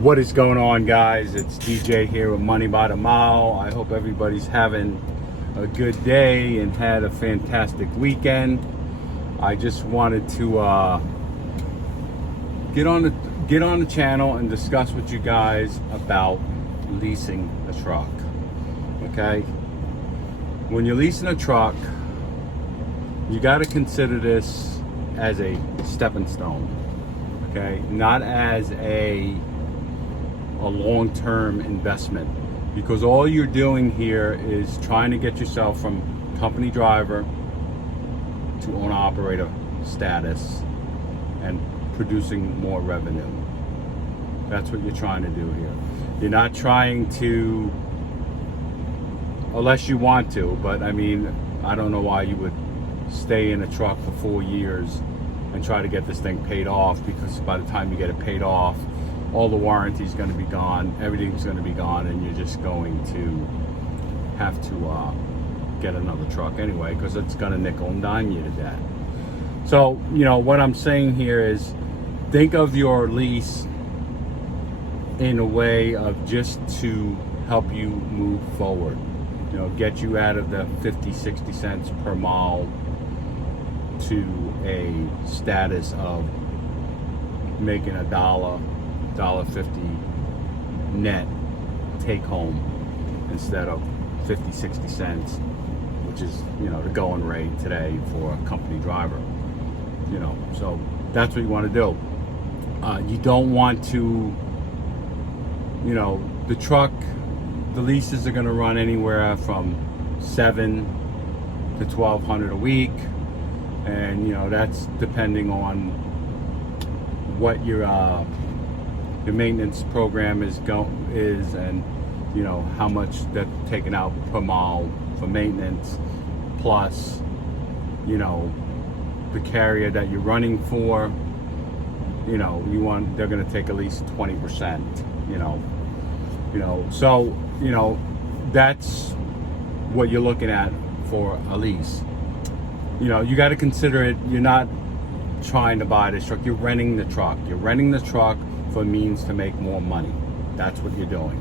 What is going on, guys? It's DJ here with Money by the Mile. I hope everybody's having a good day and had a fantastic weekend. I just wanted to get on the channel and discuss with you guys about leasing a truck. Okay, when you're leasing a truck, you got to consider this as a stepping stone. Okay, not as a long-term investment, because all you're doing here is trying to get yourself from company driver to owner-operator status and producing more revenue. That's what you're trying to do here. You're not trying to, unless you want to, but I mean, I don't know why you would stay in a truck for 4 years and try to get this thing paid off, because by the time you get it paid off, all the warranty is going to be gone, everything's going to be gone, and you're just going to have to get another truck anyway, because it's going to nickel and dime you to death. So, you know, what I'm saying here is, think of your lease in a way of just to help you move forward. You know, get you out of the 50-60 cents per mile to a status of making $1.50 net take home instead of 50-60 cents, which is, you know, the going rate today for a company driver. You know, so that's what you want to do. You don't want to, you know, the leases are going to run anywhere from $700 to $1,200 a week, and you know, that's depending on what your maintenance program is, and you know, how much they're taking out per mile for maintenance, plus, you know, the carrier that you're running for. You know, they're going to take at least 20%. So you know, that's what you're looking at for a lease. You know, you got to consider it. You're not trying to buy this truck. You're renting the truck. You're renting the truck for means to make more money. That's what you're doing.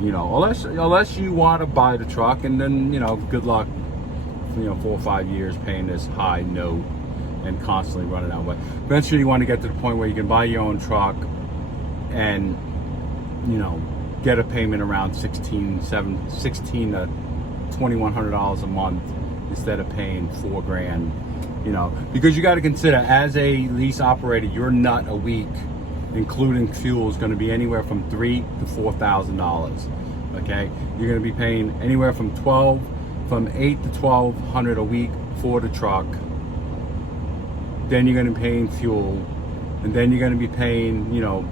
You know, unless you want to buy the truck, and then, you know, good luck, you know, 4 or 5 years paying this high note and constantly running out. But eventually you want to get to the point where you can buy your own truck and, you know, get a payment around $16 to $2,100 a month instead of paying $4,000. You know, because you got to consider, as a lease operator, your nut a week, including fuel, is going to be anywhere from $3,000 to $4,000. Okay, you're going to be paying anywhere from $8,000 to $1,200 a week for the truck. Then you're going to be paying fuel, and then you're going to be paying, you know,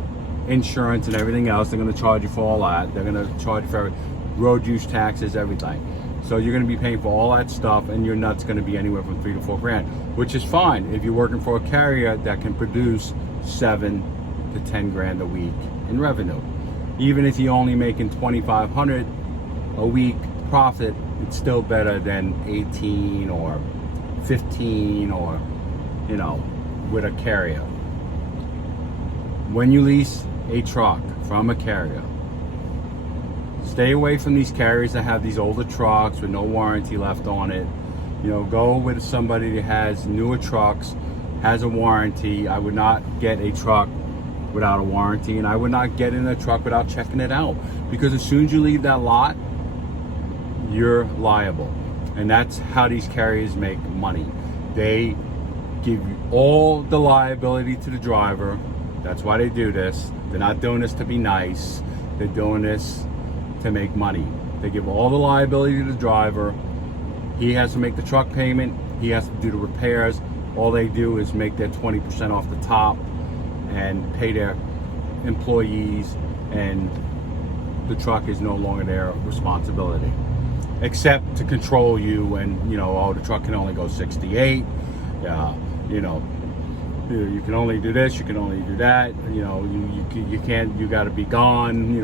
insurance and everything else. They're going to charge you for all that. They're going to charge you for road use taxes, everything. So you're going to be paying for all that stuff, and your nut's going to be anywhere from $3,000 to $4,000, which is fine if you're working for a carrier that can produce $7,000 to $10,000 a week in revenue. Even if you're only making $2,500 a week profit, it's still better than 18 or 15, or, you know, with a carrier. When you lease a truck from a carrier, stay away from these carriers that have these older trucks with no warranty left on it. You know, go with somebody that has newer trucks, has a warranty. I would not get a truck without a warranty, and I would not get in a truck without checking it out, because as soon as you leave that lot, you're liable. And that's how these carriers make money. They give you all the liability to the driver. That's why they do this. They're not doing this to be nice. They're doing this to make money. They give all the liability to the driver. He has to make the truck payment. He has to do the repairs. All they do is make their 20% off the top and pay their employees, and the truck is no longer their responsibility, except to control you. And, you know, oh, the truck can only go 68. You know, you can only do this, you can only do that. You know, you can't. You got to be gone. You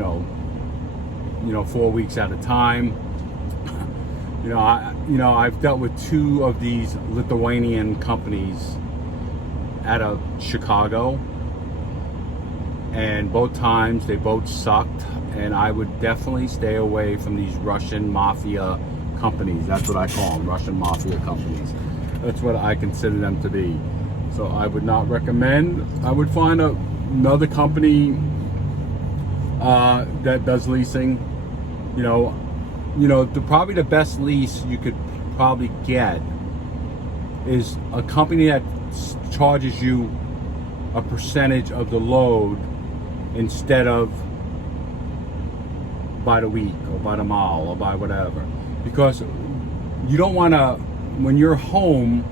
know, 4 weeks at a time. I've dealt with 2 of these Lithuanian companies out of Chicago, and both times they both sucked. And I would definitely stay away from these Russian mafia companies. That's what I call them, Russian mafia companies. That's what I consider them to be. So I would not recommend. I would find another company that does leasing. Probably the best lease you could probably get is a company that charges you a percentage of the load instead of by the week or by the mile or by whatever. Because you don't want to, when you're home,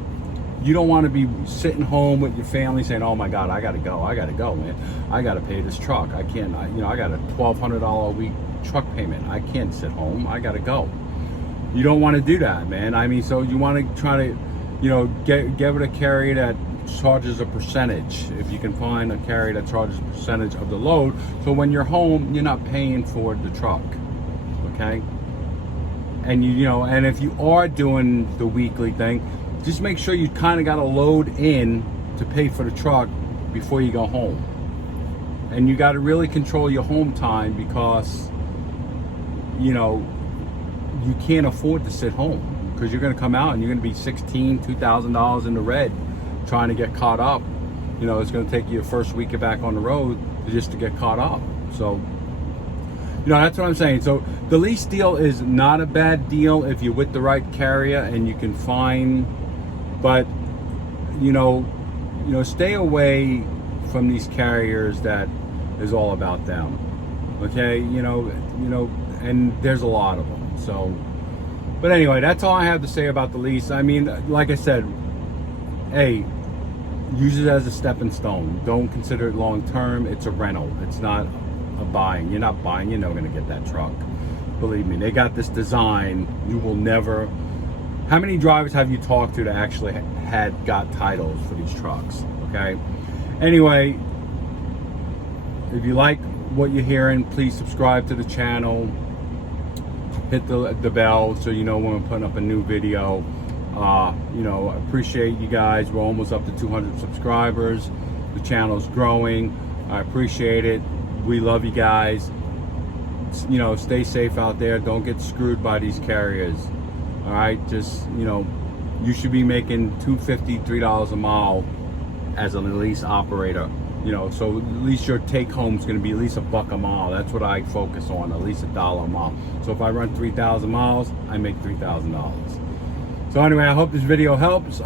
you don't want to be sitting home with your family saying, oh my God, I gotta go, man. I gotta pay this truck. I can't, I got a $1,200 a week truck payment. I can't sit home. I gotta go. You don't want to do that, man. I mean, so you want to try to, get with a carrier that charges a percentage. If you can find a carrier that charges a percentage of the load, so when you're home, you're not paying for the truck, okay? And and if you are doing the weekly thing, just make sure you kind of got a load in to pay for the truck before you go home. And you got to really control your home time, because you can't afford to sit home, because you're going to come out and you're going to be $2,000 in the red trying to get caught up. It's going to take you the first week back on the road just to get caught up. So that's what I'm saying. So the lease deal is not a bad deal if you're with the right carrier and you can find, but stay away from these carriers that is all about them. Okay, and there's a lot of them. So, but anyway, that's all I have to say about the lease. I mean, like I said, hey, use it as a stepping stone. Don't consider it long term. It's a rental. It's not a buying. You're not buying. You're never going to get that truck. Believe me, they got this design. You will never. How many drivers have you talked to that actually got titles for these trucks? Okay. Anyway, if you like what you're hearing, please subscribe to the channel. Hit the bell so you know when we're putting up a new video. Appreciate you guys. We're almost up to 200 subscribers. The channel's growing. I appreciate it. We love you guys. Stay safe out there. Don't get screwed by these carriers. All right, just you should be making $2.50, $3 a mile as a lease operator. So at least your take home is going to be at least $1 a mile. That's what I focus on, at least $1 a mile. So if I run 3,000 miles, I make $3,000. So anyway, I hope this video helps.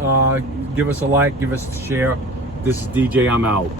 Give us a like, give us a share. This is DJ, I'm out.